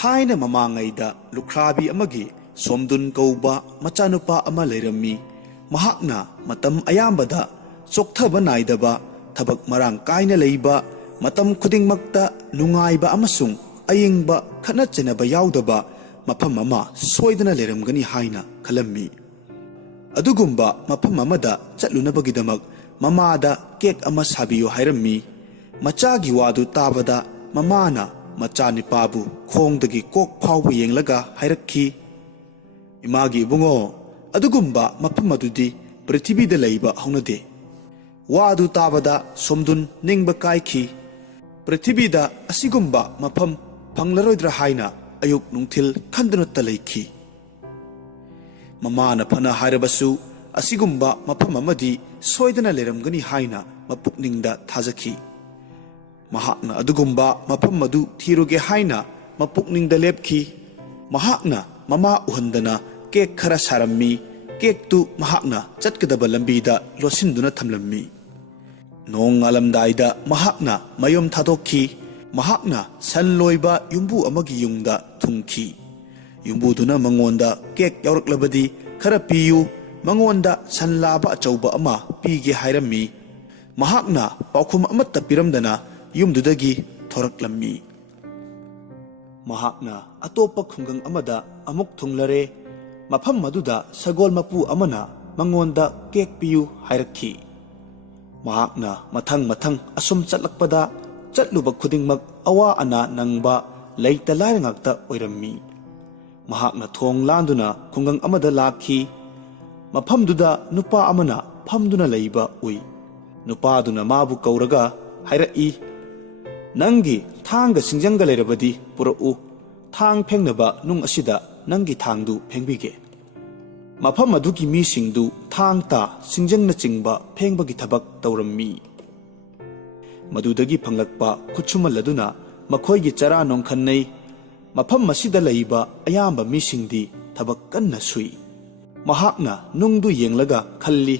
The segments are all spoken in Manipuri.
Thaina mamangayda lukrabi amagi somdun kauba machanupa ama leirami. Mahakna matam ayambada chokthaba naidaba thabak marang kaina leiba matam khudingmakta nungaiba amasung ayingba khana chenaba yaudaba mafam ama soidana leiramgani haina khalammi. Adugumba mafam amada chatlunabagidamak mamada kek ama sabiyo hairammi. Machagi wadu tabada mamana machanipabu khongdagi kok phawba yenglaga hairakhi. Imagi bungo adugumba mafam adudi prithibida leiba haunade. Wadu tabada somdun ningba kaikhi. Prithibida asigumba mafam phanglaroidra haina ayuk nungthil khandunata leikhi. Mamana phana hairabasu asigumba mafam amadi soidana leiramgani haina mapukningda thazakhi. Mahakna adugumba mafam madu thiruge haina mapukningda lepki. Mahakna mama uhandana kek khara sarammi. Kek tu mahakna chatkadaba lambida losinduna thamlammi. Nong alamdaida mahakna mayom thadokhi. Mahakna sanloiba yumbu amagi yungda thungki. Yumbu duna mangonda kek yauraklabadi khara piyu. Mangonda sanlaba achauba ama pige hairammi. Mahakna paukhum amatta piramdana yumdudagi thoraklammi. Mahakna atopa khungang amada amuk thunglare. Mafam maduda sagol mapu amana mangonda kek piyu hairakhi. Mahakna mathang asum chatlakpada chatluba khudingmak awa ana nangba leita lairangakta oirammi. Mahakna thong landuna khungang amada lakhi. Mafamduda nupa amana phamduna leiba ui. Nupaduna mabu kauraga hairai. Nangi thanga singjanga leirabadi pura'u. Thang phengnaba nung asida nangi thangdu phengbige. Mafam adugi mi singdu thang ta singjangna chingba phengbagi thabak taurammi. Madudagi phanglakpa khuchumaladuna makhoigi chara nongkhannei. Mafam masida leiba ayamba mi singdi thabak kanna sui. Mahakna nungdu yenglaga khalli.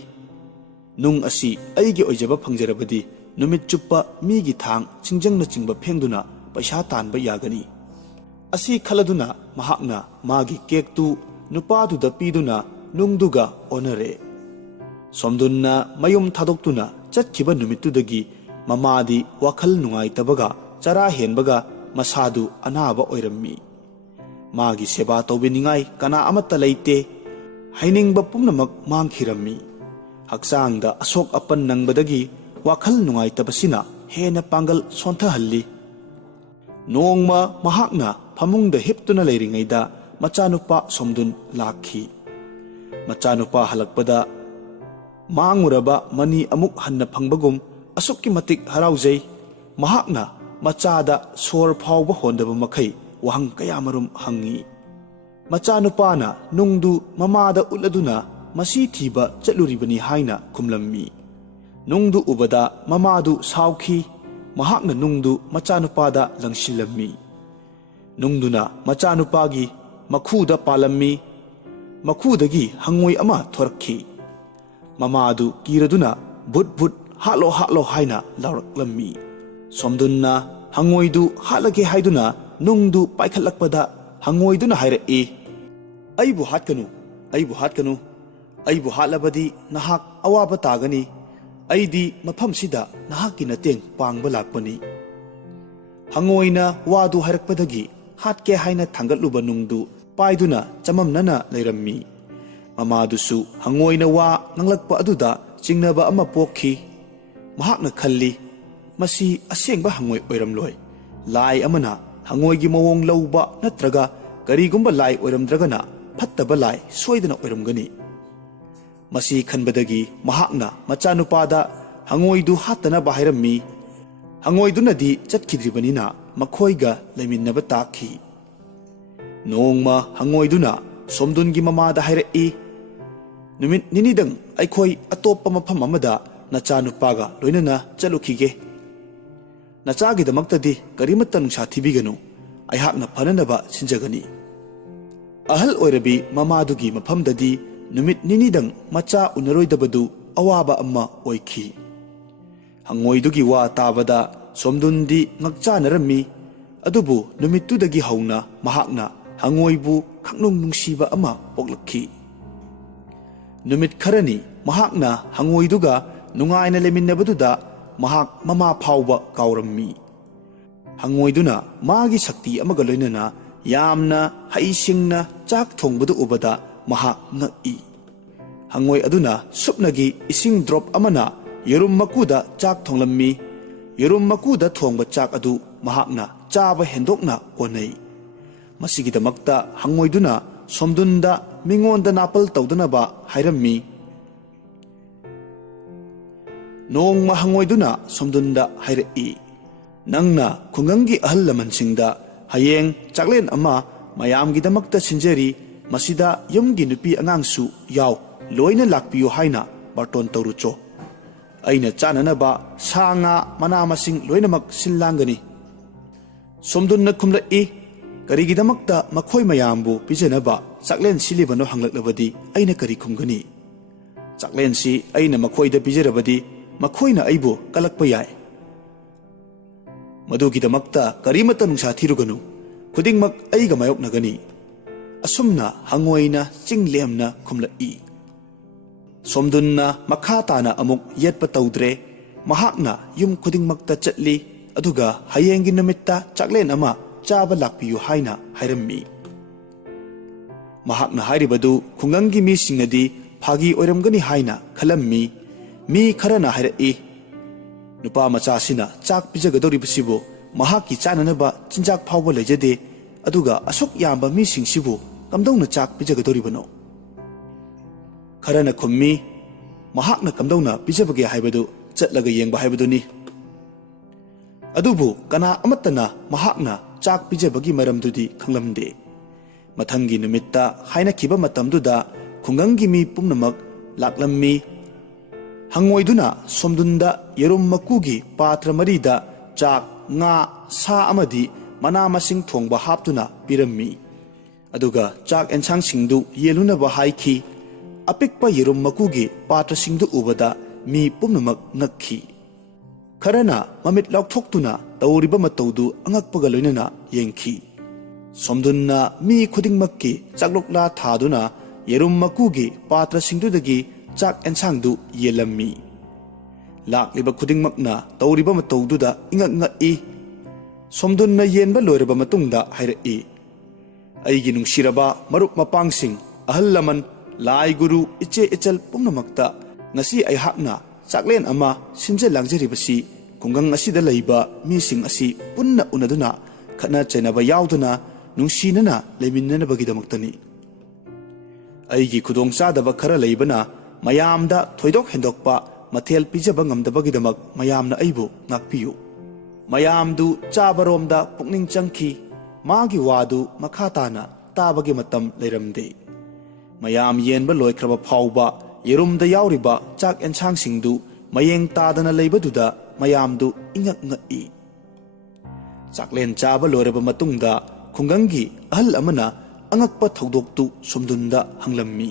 Nung asi aigi oijaba phangjarabadi numit chuppa migi thang singjangna chingba phengduna paisa tanba yagani. Asi khaladuna mahakna magi kektu nupaduda piduna nungduga onare. Somdunna mayum thadokduna chatkhiba numitudagi mamadi wakhal nungaytabaga chara henbaga masadu anaba oirammi. Magi seba tawbiningai kana amatta leite. Hainingba pumnamak mangkhirammi. Haksangda asok apan nangbadagi wakhal nungaytabasina hena pangal sonthahalli. Nongma mahakna phamungda hiptuna leiringaida machanupa somdun lakhi. Machanupa halakpada manguraba mani amuk hanna phangbagum asukki matik haraujai. Mahakna machada sor phawba hondaba makhai wahang kayamarum hangi. Machanupana nungdu mamada uladuna masi thiba chatluribani haina khumlammi. Nungdu ubada mamadu saukhi. Mahakna nungdu machanupada langsillammi. Nungduna machanupagi makhuda palammi. Makhudagi hangoi ama thorakhi. Mamadu kiraduna but halo haina lauraklammi. Somdunna hangoidu halage haiduna nungdu paikhatlakpada hangoiduna hairai. Aibu hatkanu. Aibu hatlabadi nahak awaba tagani. Aidi mafam sida nahakki nateng pangba lakpani. Hangoina wadu hairakpadagi hatke haina thangatluba nungdu paiduna chamamnana leirammi. Mamadusu hangoina wa nanglakpa aduda chingnaba ama pokhi. Mahakna khalli masi asengba hangoi oiramloi. Lai amana hangoigi mawong lauba natraga karigumba lai oiramdragana fattaba lai soidana oiramgani. Masi khanbadagi mahakna machanupada hangoidu hatanaba hairammi. Hangoidunadi chatkidribanina makhoiga leiminaba takhi. Nongma hangoiduna somdungi mamada hairai. Numit ninidang aikhoi atopa mafam amada nachanupaga loinana chalukhige. Nachagidamaktadi karimata nungsa thibiganu. Aihakna phananaba sinjagani. Ahal oirabi mamadugi mafamdadi numit ninidang macha unaroidabadu awaba amma oikhi. Hangoidugi wa tabada somdundi ngakchanarami. ꯑꯗꯨꯕꯨ ꯅꯨꯃꯤꯠꯇꯨꯗꯒꯤ ꯍꯧꯅ ꯃꯍꯥꯛꯅ ꯍꯪꯉꯣꯏꯕꯨ ꯈꯪꯅꯨꯡ ꯅꯨꯡꯁꯤꯕ ꯑꯃ ꯄꯣꯛꯂꯛꯈꯤ꯫ ꯅꯨꯃꯤꯠ ꯈꯔꯅꯤ ꯃꯍꯥꯛꯅ ꯍꯪꯉꯣꯏꯗꯨꯒ ꯅꯨꯡꯉꯥꯏꯅ ꯂꯩꯃꯤꯟꯅꯕꯗꯨꯗ ꯃꯍꯥꯛ ꯃꯃꯥ ꯐꯥꯎꯕ ꯀꯥꯎꯔꯝꯃꯤ꯫ ꯍꯪꯉꯣꯏꯗꯨꯅ ꯃꯥꯒꯤ ꯁꯛꯇꯤ ꯑꯃꯒ ꯂꯣꯏꯅꯅ ꯌꯥꯝꯅ ꯍꯩꯁꯤꯡꯅ ꯆꯥꯛ ꯊꯣꯡꯕꯗꯨ ꯎꯕꯗ ꯃꯍꯥꯛ ꯉꯛꯏ꯫ ꯍꯪꯉꯣꯏ ꯑꯗꯨꯅ ꯁꯨꯞꯅꯒꯤ ꯏꯁꯤꯡ ꯗ꯭ꯔꯣꯞ ꯑꯃꯅ ꯌꯦꯔꯨꯝ ꯃꯀꯨꯗ ꯆꯥꯛ ꯊꯣꯡꯂꯝꯃꯤ꯫ ꯌꯦꯔꯨꯝ ꯃꯀꯨꯗ ꯊꯣꯡꯕ ꯆꯥꯛ ꯑꯗꯨ ꯃꯍꯥꯛꯅ ꯆꯥꯕ ꯍꯦꯟꯗꯣꯛꯅ ꯀꯣꯟꯅꯩ꯫ ꯃꯁꯤꯒꯤꯗꯃꯛꯇ ꯍꯪꯉꯣꯏꯗꯨꯅ ꯁꯣꯝꯗꯨꯟꯗ ꯃꯤꯉꯣꯟꯗ ꯅꯥꯄꯜ ꯇꯧꯗꯅꯕ ꯍꯥꯏꯔꯝꯃꯤ꯫ ꯅꯣꯡꯃ ꯍꯪꯉꯣꯏꯗꯨꯅ ꯁꯣꯝꯗꯨꯟꯗ ꯍꯥꯏꯔꯛꯏ, ꯅꯪꯅ ꯈꯨꯡꯒꯪꯒꯤ ꯑꯍꯜ ꯂꯃꯟꯁꯤꯡꯗ ꯍꯌꯦꯡ ꯆꯥꯛꯂꯦꯟ ꯑꯃ ꯃꯌꯥꯝꯒꯤꯗꯃꯛꯇ ꯁꯤꯟꯖꯔꯤ, ꯃꯁꯤꯗ ꯌꯨꯝꯒꯤ ꯅꯨꯄꯤ ꯑꯉꯥꯡꯁꯨ ꯌꯥꯎ ꯂꯣꯏꯅ ꯂꯥꯛꯄꯤꯌꯨ ꯍꯥꯏꯅ ꯕꯥꯔꯇꯣꯟ ꯇꯧꯔꯨꯆꯣ꯫ ꯑꯩꯅ ꯆꯥꯅꯅꯕ ꯁꯥ ꯉꯥ ꯃꯅꯥ ꯃꯁꯤꯡ ꯂꯣꯏꯅꯃꯛ ꯁꯤꯜ ꯂꯥꯡꯒꯅꯤ꯫ ꯁꯣꯝꯗꯨꯟꯅ ꯈꯨꯝꯂꯛꯏ, ꯀꯔꯤꯒꯤꯗꯃꯛꯇ ꯃꯈꯣꯏ ꯃꯌꯥꯝꯕꯨ ꯄꯤꯖꯅꯕ ꯆꯥꯛꯂꯦꯟ ꯁꯤꯜꯂꯤꯕꯅꯣ ꯍꯪꯂꯛꯂꯕꯗꯤ ꯑꯩꯅ ꯀꯔꯤ ꯈꯨꯝꯒꯅꯤ? ꯆꯥꯛꯂꯦꯟꯁꯤ ꯑꯩꯅ ꯃꯈꯣꯏꯗ ꯄꯤꯖꯔꯕꯗꯤ ꯃꯈꯣꯏꯅ ꯑꯩꯕꯨ ꯀꯂꯛꯄ ꯌꯥꯏ꯫ ꯃꯗꯨꯒꯤꯗꯃꯛꯇ ꯀꯔꯤꯃꯠꯇ ꯅꯨꯡꯁꯥ ꯊꯤꯔꯨꯒꯅꯨ, ꯈꯨꯗꯤꯡꯃꯛ ꯑꯩꯒ ꯃꯥꯌꯣꯛꯅꯒꯅꯤ꯫ ꯑꯁꯨꯝꯅ ꯍꯪꯉꯣꯏꯅ ꯆꯤꯡ ꯂꯦꯝꯅ ꯈꯨꯝꯂꯛꯏ꯫ ꯁꯣꯝꯗꯨꯟꯅ ꯃꯈꯥ ꯇꯥꯅ ꯑꯃꯨꯛ ꯌꯦꯠꯄ ꯇꯧꯗ꯭ꯔꯦ꯫ ꯃꯍꯥꯛꯅ ꯌꯨꯝ ꯈꯨꯗꯤꯡꯃꯛꯇ ꯆꯠꯂꯤ, ꯑꯗꯨꯒ ꯍꯌꯦꯡꯒꯤ ꯅꯨꯃꯤꯠꯇ ꯆꯥꯛꯂꯦꯟ ꯑꯃ ꯆꯥꯕ ꯂꯥꯛꯄꯤꯌꯨ ꯍꯥꯏꯅ ꯍꯥꯏꯔꯝꯃꯤ꯫ ꯃꯍꯥꯛꯅ ꯍꯥꯏꯔꯤꯕꯗꯨ ꯈꯨꯡꯒꯪꯒꯤ ꯃꯤꯁꯤꯡꯅꯗꯤ ꯐꯥꯒꯤ ꯑꯣꯏꯔꯝꯒꯅꯤ ꯍꯥꯏꯅ ꯈꯜꯂꯝꯃꯤ꯫ ꯃꯤ ꯈꯔꯅ ꯍꯥꯏꯔꯛꯏ, ꯅꯨꯄꯥ ꯃꯆꯥꯁꯤꯅ ꯆꯥꯛ ꯄꯤꯖꯒꯗꯧꯔꯤꯕꯁꯤꯕꯨ ꯃꯍꯥꯛꯀꯤ ꯆꯥꯅꯅꯕ ꯆꯤꯟꯖꯥꯛ ꯐꯥꯎꯕ ꯂꯩꯖꯗꯦ, ꯑꯗꯨꯒ ꯑꯁꯨꯛ ꯌꯥꯝꯕ ꯃꯤꯁꯤꯡꯁꯤꯕꯨ ꯀꯝꯗꯧꯅ ꯆꯥꯛ ꯄꯤꯖꯒꯗꯧꯔꯤꯕꯅꯣ? ꯈꯔꯅ ꯈꯨꯝꯃꯤ, ꯃꯍꯥꯛꯅ ꯀꯝꯗꯧꯅ ꯄꯤꯖꯕꯒꯦ ꯍꯥꯏꯕꯗꯨ ꯆꯠꯂꯒ ꯌꯦꯡꯕ ꯍꯥꯏꯕꯗꯨꯅꯤ꯫ ꯑꯗꯨꯕꯨ ꯀꯅꯥ ꯑꯃꯠꯇꯅ ꯃꯍꯥꯛꯅ ꯆꯥꯛ ꯄꯤꯖꯕꯒꯤ ꯃꯔꯝꯗꯨꯗꯤ ꯈꯪꯂꯝꯗꯦ꯫ ꯃꯊꯪꯒꯤ ꯅꯨꯃꯤꯠꯇ ꯍꯥꯏꯅꯈꯤꯕ ꯃꯇꯝꯗꯨꯗ ꯈꯨꯡꯒꯪꯒꯤ ꯃꯤ ꯄꯨꯝꯅꯃꯛ ꯂꯥꯛꯂꯝꯃꯤ꯫ ꯍꯪꯉꯣꯏꯗꯨꯅ ꯁꯣꯝꯗꯨꯟꯗ ꯌꯦꯔꯨꯝ ꯃꯀꯨꯒꯤ ꯄꯥꯇ꯭ꯔ ꯃꯔꯤꯗ ꯆꯥꯛ, ꯉꯥ, ꯁꯥ ꯑꯃꯗꯤ ꯃꯅꯥ ꯃꯁꯤꯡ ꯊꯣꯡꯕ ꯍꯥꯞꯇꯨꯅ ꯄꯤꯔꯝꯃꯤ꯫ ꯑꯗꯨꯒ ꯆꯥꯛ ꯑꯦꯟꯁꯥꯡꯁꯤꯡꯗꯨ ꯌꯦꯜꯂꯨꯅꯕ ꯍꯥꯏꯈꯤ꯫ ꯑꯄꯤꯛꯄ ꯌꯦꯔꯨꯝ ꯃꯀꯨꯒꯤ ꯄꯥꯇ꯭ꯔꯁꯤꯡꯗꯨ ꯎꯕꯗ ꯃꯤ ꯄꯨꯝꯅꯃꯛ ꯉꯛꯈꯤ꯫ ꯈꯔꯅ ꯃꯃꯤꯠ ꯂꯥꯎꯊꯣꯛꯇꯨꯅ ꯇꯧꯔꯤꯕ ꯃꯇꯧꯗꯨ ꯑꯉꯛꯄꯒ ꯂꯣꯏꯅꯅ ꯌꯦꯡꯈꯤ꯫ ꯁꯣꯝꯗꯨꯟꯅ ꯃꯤ ꯈꯨꯗꯤꯡꯃꯛꯀꯤ ꯆꯥꯛꯂꯨꯛꯂꯥ ꯊꯥꯗꯨꯅ ꯌꯦꯔꯨꯝ ꯃꯀꯨꯒꯤ ꯄꯥꯇ꯭ꯔꯁꯤꯡꯗꯨꯗꯒꯤ ꯆꯥꯛ ꯑꯦꯟꯁꯥꯡꯗꯨ ꯌꯦꯜꯂꯝꯃꯤ꯫ ꯂꯥꯛꯂꯤꯕ ꯈꯨꯗꯤꯡꯃꯛꯅ ꯇꯧꯔꯤꯕ ꯃꯇꯧꯗꯨꯗ ꯏꯉꯛ ꯉꯛꯏ꯫ ꯁꯣꯝꯗꯨꯟꯅ ꯌꯦꯟꯕ ꯂꯣꯏꯔꯕ ꯃꯇꯨꯡꯗ ꯍꯥꯏꯔꯛꯏ, ꯑꯩꯒꯤ ꯅꯨꯡꯁꯤꯔꯕ ꯃꯔꯨꯞ ꯃꯄꯥꯡꯁꯤꯡ, ꯑꯍꯜ ꯂꯃꯟ, ꯂꯥꯏ ꯒꯨꯔꯨ, ꯏꯆꯦ ꯏꯆꯜ ꯄꯨꯝꯅꯃꯛꯇ ꯉꯁꯤ ꯑꯩꯍꯥꯛꯅ ꯆꯥꯛꯂꯦꯟ ꯑꯃ ꯁꯤꯟꯖ ꯂꯥꯡꯖꯔꯤꯕꯁꯤ ꯈꯨꯡꯒꯪ ꯑꯁꯤꯗ ꯂꯩꯕ ꯃꯤꯁꯤꯡ ꯑꯁꯤ ꯄꯨꯟꯅ ꯎꯅꯗꯨꯅ ꯈꯠꯅ ꯆꯩꯅꯕ ꯌꯥꯎꯗꯅ ꯅꯨꯡꯁꯤꯅꯅ ꯂꯩꯃꯤꯟꯅꯅꯕꯒꯤꯗꯃꯛꯇꯅꯤ꯫ ꯑꯩꯒꯤ ꯈꯨꯗꯣꯡꯆꯥꯗꯕ ꯈꯔ ꯂꯩꯕꯅ ꯃꯌꯥꯝꯗ ꯊꯣꯏꯗꯣꯛ ꯍꯦꯟꯗꯣꯛꯄ ꯃꯊꯦꯜ ꯄꯤꯖꯕ ꯉꯝꯗꯕꯒꯤꯗꯃꯛ ꯃꯌꯥꯝꯅ ꯑꯩꯕꯨ ꯉꯥꯛꯄꯤꯌꯨ꯫ ꯃꯌꯥꯝꯗꯨ ꯆꯥꯕꯔꯣꯝꯗ ꯄꯨꯛꯅꯤꯡ ꯆꯪꯈꯤ꯫ ꯃꯥꯒꯤ ꯋꯥꯗꯨ ꯃꯈꯥ ꯇꯥꯅ ꯇꯥꯕꯒꯤ ꯃꯇꯝ ꯂꯩꯔꯝꯗꯦ꯫ ꯃꯌꯥꯝ ꯌꯦꯟꯕ ꯂꯣꯏꯈ꯭ꯔꯕ ꯐꯥꯎꯕ ꯌꯦꯔꯨꯝꯗ ꯌꯥꯎꯔꯤꯕ ꯆꯥꯛ ꯑꯦꯟꯁꯥꯡꯁꯤꯡꯗꯨ ꯃꯌꯦꯡ ꯇꯥꯗꯅ ꯂꯩꯕꯗꯨꯗ ꯃꯌꯥꯝꯗꯨ ꯏꯉꯛ ꯉꯛꯏ꯫ ꯆꯥꯛꯂꯦꯟ ꯆꯥꯕ ꯂꯣꯏꯔꯕ ꯃꯇꯨꯡꯗ ꯈꯨꯡꯒꯪꯒꯤ ꯑꯍꯜ ꯑꯃꯅ ꯑꯉꯛꯄ ꯊꯧꯗꯣꯛꯇꯨ ꯁꯣꯝꯗꯨꯟꯗ ꯍꯪꯂꯝꯃꯤ꯫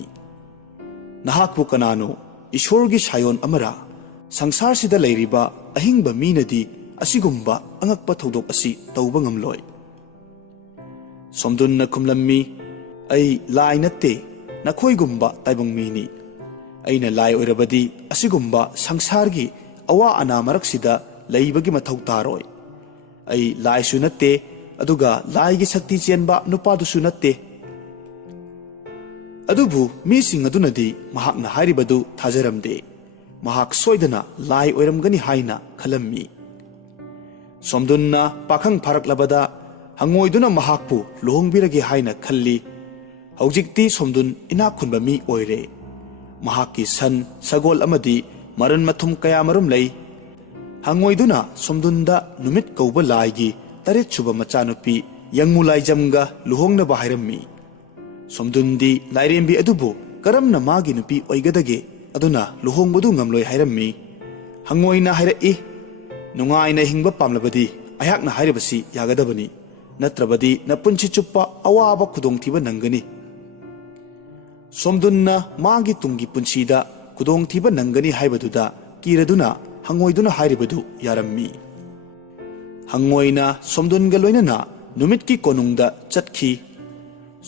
ꯅꯍꯥꯛꯄꯨ ꯀꯅꯥꯅꯣ? ꯏꯁꯣꯔꯒꯤ ꯁꯥꯌꯣꯟ ꯑꯃꯔꯥ? ꯁꯪꯁꯥꯔꯁꯤꯗ ꯂꯩꯔꯤꯕ ꯑꯍꯤꯡꯕ ꯃꯤꯅꯗꯤ ꯑꯁꯤꯒꯨꯝꯕ ꯑꯉꯛꯄ ꯊꯧꯗꯣꯛ ꯑꯁꯤ ꯇꯧꯕ ꯉꯝꯂꯣꯏ꯫ ꯁꯣꯝꯗꯨꯟꯅ ꯈꯨꯝꯂꯝꯃꯤ, ꯑꯩ ꯂꯥꯏ ꯅꯠꯇꯦ, ꯅꯈꯣꯏꯒꯨꯝꯕ ꯇꯥꯏꯕꯪ ꯃꯤꯅꯤ꯫ ꯑꯩꯅ ꯂꯥꯏ ꯑꯣꯏꯔꯕꯗꯤ ꯑꯁꯤꯒꯨꯝꯕ ꯁꯪꯁꯥꯔꯒꯤ ꯑꯋꯥ ꯑꯅꯥ ꯃꯔꯛꯁꯤꯗ ꯂꯩꯕꯒꯤ ꯃꯊꯧ ꯇꯥꯔꯣꯏ꯫ ꯑꯩ ꯂꯥꯏꯁꯨ ꯅꯠꯇꯦ, ꯑꯗꯨꯒ ꯂꯥꯏꯒꯤ ꯁꯛꯇꯤ ꯆꯦꯟꯕ ꯅꯨꯄꯥꯗꯨꯁꯨ ꯅꯠꯇꯦ꯫ ꯑꯗꯨꯕꯨ ꯃꯤꯁꯤꯡ ꯑꯗꯨꯅꯗꯤ ꯃꯍꯥꯛꯅ ꯍꯥꯏꯔꯤꯕꯗꯨ ꯊꯥꯖꯔꯝꯗꯦ꯫ ꯃꯍꯥꯛ ꯁꯣꯏꯗꯅ ꯂꯥꯏ ꯑꯣꯏꯔꯝꯒꯅꯤ ꯍꯥꯏꯅ ꯈꯜꯂꯝꯃꯤ꯫ ꯁꯣꯝꯗꯨꯟꯅ ꯄꯥꯈꯪ ꯐꯥꯔꯛꯂꯕꯗ ꯍꯪꯉꯣꯏꯗꯨꯅ ꯃꯍꯥꯛꯄꯨ ꯂꯨꯍꯣꯡꯕꯤꯔꯒꯦ ꯍꯥꯏꯅ ꯈꯜꯂꯤ꯫ ꯍꯧꯖꯤꯛꯇꯤ ꯁꯣꯝꯗꯨꯟ ꯏꯅꯥꯛ ꯈꯨꯟꯕ ꯃꯤ ꯑꯣꯏꯔꯦ꯫ ꯃꯍꯥꯛꯀꯤ ꯁꯟ, ꯁꯒꯣꯜ ꯑꯃꯗꯤ ꯃꯔꯟ ꯃꯊꯨꯝ ꯀꯌꯥꯃꯔꯨꯝ ꯂꯩ꯫ ꯍꯪꯉꯣꯏꯗꯨꯅ ꯁꯣꯝꯗꯨꯟꯗ ꯅꯨꯃꯤꯠ ꯀꯧꯕ ꯂꯥꯏꯒꯤ 8ꯁꯨꯕ ꯃꯆꯥꯅꯨꯄꯤ ꯌꯪꯃꯨ ꯂꯥꯏꯖꯝꯒ ꯂꯨꯍꯣꯡꯅꯕ ꯍꯥꯏꯔꯝꯃꯤ꯫ ꯁꯣꯝꯗꯨꯟꯗꯤ ꯂꯥꯏꯔꯦꯝꯕꯤ ꯑꯗꯨꯕꯨ ꯀꯔꯝꯅ ꯃꯥꯒꯤ ꯅꯨꯄꯤ ꯑꯣꯏꯒꯗꯒꯦ, ꯑꯗꯨꯅ ꯂꯨꯍꯣꯡꯕꯗꯨ ꯉꯝꯂꯣꯏ ꯍꯥꯏꯔꯝꯃꯤ꯫ ꯍꯪꯉꯣꯏꯅ ꯍꯥꯏꯔꯛꯏ, ꯅꯨꯡꯉꯥꯏꯅ ꯍꯤꯡꯕ ꯄꯥꯝꯂꯕꯗꯤ ꯑꯩꯍꯥꯛꯅ ꯍꯥꯏꯔꯤꯕꯁꯤ ꯌꯥꯒꯗꯕꯅꯤ, ꯅꯠꯇ꯭ꯔꯕꯗꯤ ꯅꯄꯨꯟꯁꯤ ꯆꯨꯞꯄ ꯑꯋꯥꯕ ꯈꯨꯗꯣꯡꯊꯤꯕ ꯅꯪꯒꯅꯤ꯫ ꯁꯣꯝꯗꯨꯟꯅ ꯃꯥꯒꯤ ꯇꯨꯡꯒꯤ ꯄꯨꯟꯁꯤꯗ ꯈꯨꯗꯣꯡꯊꯤꯕ ꯅꯪꯒꯅꯤ ꯍꯥꯏꯕꯗꯨꯗ ꯀꯤꯔꯗꯨꯅ ꯍꯪꯉꯣꯏꯗꯨꯅ ꯍꯥꯏꯔꯤꯕꯗꯨ ꯌꯥꯔꯝꯃꯤ꯫ Hangoina SOMDUNga loinana numitki konungda chatki.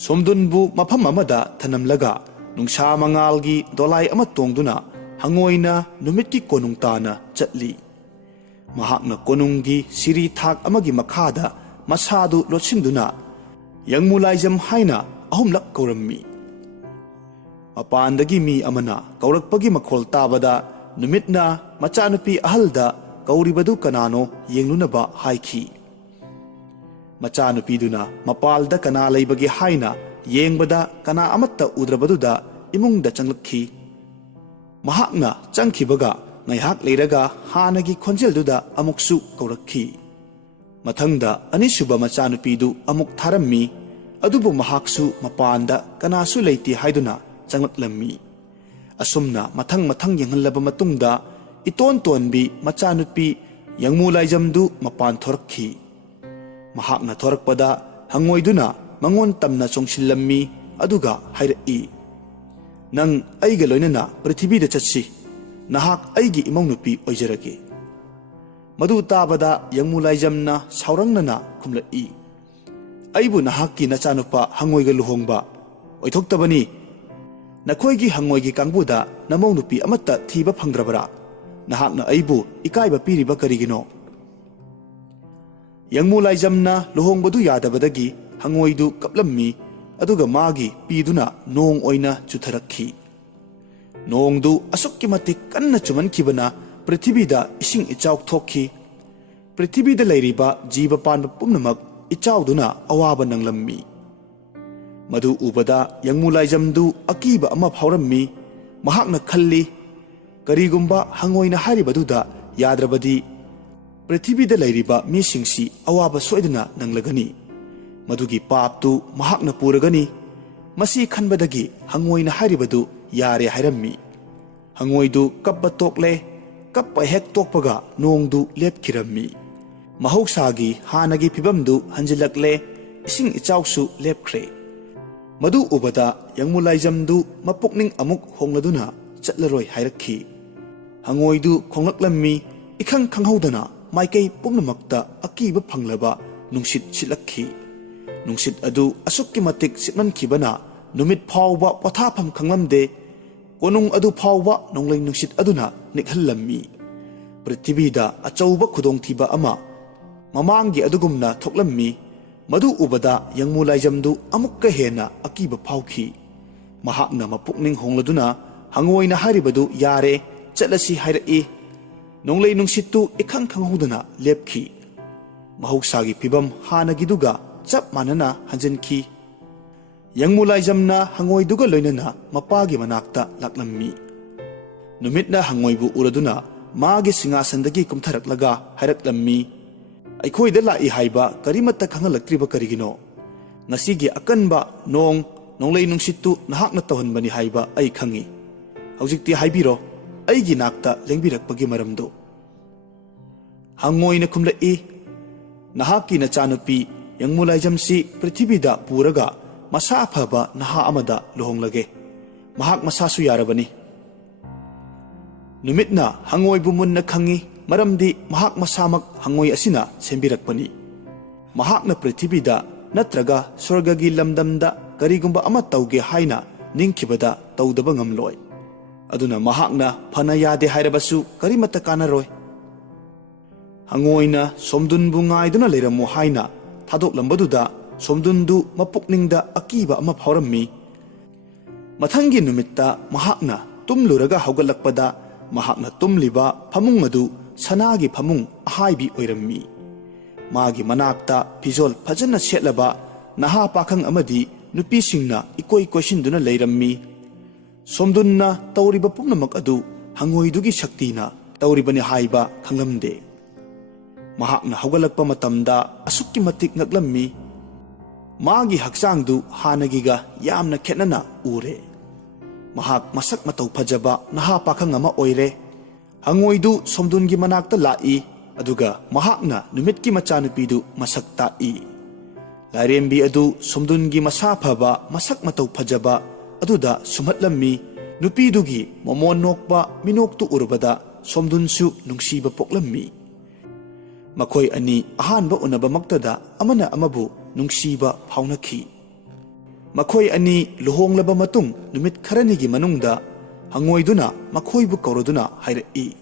SOMDUNbu mafam amada thanamlaga nungsa mangalgi dolai ama tongduna hangoina numitki konung tana chatli. Mahakna konunggi siri thak amagi makhada masadu lotsinduna yangmulaijam haina ahumlak kaurammi. Mapandagi mi amana kaurakpagi makhol tabada numitna machanupi ahalda kauribadu kanano yenglunaba haiki. Machanupiduna mapalda kana laibagi haina yengbada kana amatta udrabaduda imungda changlakhi. Mahakna changkhibaga ngaihak leiraga hanagi khonjelduda amuksu kaurakhi. Mathangda anisuba machanupidu amuk tharammi adubu mahaksu mapanda kanasu leiti haiduna changlaklammi. Asumna mathang yenghallaba matungda iton tonbi machanupi yangmulaijamdu mapan thorakhi. Mahakna thorakpada hangoiduna mangon tamna chongsillammi aduga hairai. Nang aiga loinana prithibida chatsi nahak aigi imaunupi oijarage. Madu tabada yangmulaijamna saurangnana kumlai. Aibu nahakki nachanupa hangoiga luhongba oithoktabani. Nakoigi hangoigi kangbuda namaunupi amatta thiba phangdrabara. Nahakna aibu ikaiba piriba karigino. Yangmulaijamna luhongbadu yadabadagi hangoidu kaplammi aduga magi piduna nong oina chutharakhi. Nongdu asukki matik kanna chumankibana prithibida ising ichauk thokhi. Prithibida lairiba jiba panba pumnamak ichauduna awaba nanglammi. Madu ubada yangmulaijamdu akiba ama phaurammi. Mahakna khalli karigumba hangoina haribaduda yadrabadi prithibida lairiba misingsi awaba soidana nanglagani. Madugi paptu mahakna puragani. Masi khanbadagi hangoina haribadu yare hairammi. Hangoidu kappa tokle kappa hek tokpaga nongdu lepkirammi. Mahoksagi hanagi pibamdu hanjilakle ising ichausu lepkre. Madu ubada yangmulaijamdu mapukning amuk hongladuna chatlaroi hairakhi. Hangoidu khonglaklammi ikhang khanghaudana maikei pumnamakta akiba phanglaba nungsit silakhi. Nungsit adu asukki matik sitmankhibana numit phawba pathapham khanglamde. Konung adu phawba nonglai nungsit aduna nikhallammi. Prithibida achauba khudongthiba ama mamanggi adugumna thoklammi. Madu ubada yangmulaijamdu amukka hena akiba phawkhi. Mahakna mapukning hongladuna hangoina haribadu yare chatlasi hairai. Nonglai nungsittu ikhang khanghaudana lepkhi. Mahoksagi pibam hanagiduga chap manana hanjankhi. Yangmulaijamna hangoiduga loinana mapagi manakta laklammi. Numitna hangoibu uraduna magi singasandagi kumtharaklaga hairaklammi. Aikhoida lai haiba karimata khangalaktriba karigino. Ngasigi akanba nonglai nungsittu nahakna tawhanbani haiba ai khangi. Haujikti haibiro aigi nakta lengbirakpagi maramdo. Hangoina kumlai nahaki nachanupi yangmulaijamsi prithibida puraga masa aphaba naha amada luhonglage. Mahak masasu yarabani. Numitna hangoibu munna khangi maramdi mahak masamak hangoi asina sembirakpani. Mahakna prithibida natraga sorgagi lamdamda karigumba ama tauge haina ningkibada taudaba ngamloi. Aduna mahakna phana yade hairabasu karimata kanaroi. Hangoina SOMDUNbu ngaiduna leiramu haina thadoklambaduda SOMDUNdu mapukningda akiba ama phaurammi. Mathangi numitta mahakna tumluraga haugalakpada mahakna tumliba phamung adu sanagi phamung ahaibi oirammi. Magi manakta pijol phajana setlaba naha pakhang amadi nupisingna ikoi koisinduna leirammi. SOMDUNna tauriba pumnamak adu hangoidugi shaktina tauribani haiba khanglamde. Mahakna haugalakpa matamda asukki matik ngaklammi. Magi haksangdu hanagiga yamna khetnana ure. Mahak masak matau phajaba naha pakhang ama oire. Hangoidu SOMDUNgi manakta lai aduga mahakna numitki machanupidu masak tai. Lairembi adu SOMDUNgi masa phaba masak matau phajaba aduda sumhatlammi. Nupidugi momon nokpa minoktu urubada SOMDUNsu nungsiba poklammi. ꯃꯈꯣꯏ ꯑꯅꯤ ꯑꯍꯥꯟꯕ ꯎꯅꯕꯃꯛꯇꯗ ꯑꯃꯅ ꯑꯃꯕꯨ ꯅꯨꯡꯁꯤꯕ ꯐꯥꯎꯅꯈꯤ꯫ ꯃꯈꯣꯏ ꯑꯅꯤ ꯂꯨꯍꯣꯡꯂꯕ ꯃꯇꯨꯡ ꯅꯨꯃꯤꯠ ꯈꯔꯅꯤꯒꯤ ꯃꯅꯨꯡꯗ ꯍꯪꯉꯣꯏꯗꯨꯅ ꯃꯈꯣꯏꯕꯨ ꯀꯧꯔꯗꯨꯅ ꯍꯥꯏꯔꯛꯏ,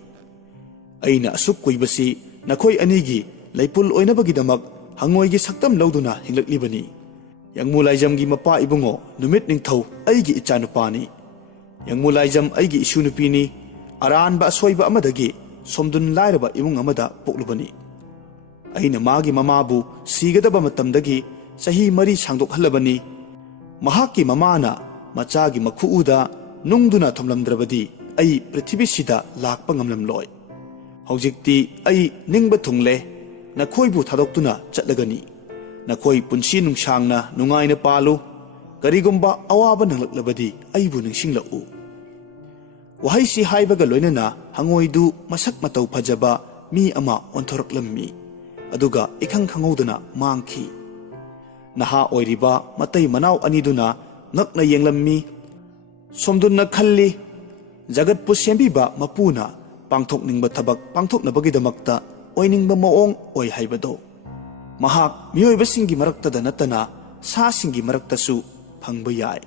"ꯑꯩꯅ ꯑꯁꯨꯛ ꯀꯨꯏꯕꯁꯤ ꯅꯈꯣꯏ ꯑꯅꯤꯒꯤ ꯂꯩꯄꯨꯜ ꯑꯣꯏꯅꯕꯒꯤꯗꯃꯛ ꯍꯪꯉꯣꯏꯒꯤ ꯁꯛꯇꯝ ꯂꯧꯗꯨꯅ ꯍꯤꯡꯂꯛꯂꯤꯕꯅꯤ꯫ ꯌꯥꯡꯃꯨ ꯂꯥꯏꯖꯝꯒꯤ ꯃꯄꯥ ꯏꯕꯨꯡꯉꯣ ꯅꯨꯃꯤꯠ ꯅꯤꯡꯊꯧ ꯑꯩꯒꯤ ꯏꯆꯥꯅꯨꯄꯥꯅꯤ꯫ ꯌꯥꯡꯃꯨ ꯂꯥꯏꯖꯝ ꯑꯩꯒꯤ ꯏꯁꯨꯅꯨꯄꯤꯅꯤ꯫ ꯑꯔꯥꯟꯕ ꯑꯁꯣꯏꯕ ꯑꯃꯗꯒꯤ ꯁꯣꯝꯗꯨꯟ ꯂꯥꯏꯔꯕ ꯏꯃꯨꯡ ꯑꯃꯗ ꯄꯣꯛꯂꯨꯕꯅꯤ꯫ ꯑꯩꯅ ꯃꯥꯒꯤ ꯃꯃꯥꯕꯨ ꯁꯤꯒꯗꯕ ꯃꯇꯝꯗꯒꯤ ꯆꯍꯤ 4 ꯁꯥꯡꯗꯣꯛꯍꯜꯂꯕꯅꯤ꯫ ꯃꯍꯥꯛꯀꯤ ꯃꯃꯥꯅ ꯃꯆꯥꯒꯤ ꯃꯈꯨꯎꯗ ꯅꯨꯡꯗꯨꯅ ꯊꯣꯝꯂꯝꯗ꯭ꯔꯕꯗꯤ ꯑꯩ ꯄ꯭ꯔꯤꯊꯤꯕꯤꯁꯤꯗ ꯂꯥꯛꯄ ꯉꯝꯂꯝꯂꯣꯏ꯫ ꯍꯧꯖꯤꯛꯇꯤ ꯑꯩ ꯅꯤꯡꯕ ꯊꯨꯡꯂꯦ, ꯅꯈꯣꯏꯕꯨ ꯊꯥꯗꯣꯛꯇꯨꯅ ꯆꯠꯂꯒꯅꯤ꯫ ꯅꯈꯣꯏ ꯄꯨꯟꯁꯤ ꯅꯨꯡꯁꯥꯡꯅ ꯅꯨꯡꯉꯥꯏꯅ ꯄꯥꯜꯂꯨ꯫ ꯀꯔꯤꯒꯨꯝꯕ ꯑꯋꯥꯕ ꯅꯪꯂꯛꯂꯕꯗꯤ ꯑꯩꯕꯨ ꯅꯤꯡꯁꯤꯡꯂꯛꯎ." ꯋꯥꯍꯩꯁꯤ ꯍꯥꯏꯕꯒ ꯂꯣꯏꯅꯅ ꯍꯪꯉꯣꯏꯗꯨ ꯃꯁꯛ ꯃꯇꯧ ꯐꯖꯕ ꯃꯤ ꯑꯃ ꯑꯣꯟꯊꯣꯔꯛꯂꯝꯃꯤ, ꯑꯗꯨꯒ ꯏꯈꯪ ꯈꯪꯍꯧꯗꯅ ꯃꯥꯡꯈꯤ꯫ ꯅꯍꯥ ꯑꯣꯏꯔꯤꯕ ꯃꯇꯩ ꯃꯅꯥꯎ ꯑꯅꯤꯗꯨꯅ ꯉꯛꯅ ꯌꯦꯡꯂꯝꯃꯤ꯫ ꯁꯣꯝꯗꯨꯟꯅ ꯈꯜꯂꯤ, ꯖꯒꯠꯄꯨ ꯁꯦꯝꯕꯤꯕ ꯃꯄꯨꯅ ꯄꯥꯡꯊꯣꯛꯅꯤꯡꯕ ꯊꯕꯛ ꯄꯥꯡꯊꯣꯛꯅꯕꯒꯤꯗꯃꯛꯇ ꯑꯣꯏꯅꯤꯡꯕ ꯃꯑꯣꯡ ꯑꯣꯏ ꯍꯥꯏꯕꯗꯣ ꯃꯍꯥꯛ ꯃꯤꯑꯣꯏꯕꯁꯤꯡꯒꯤ ꯃꯔꯛꯇꯗ ꯅꯠꯇꯅ ꯁꯥꯁꯤꯡꯒꯤ ꯃꯔꯛꯇꯁꯨ ꯐꯪꯕ ꯌꯥꯏ꯫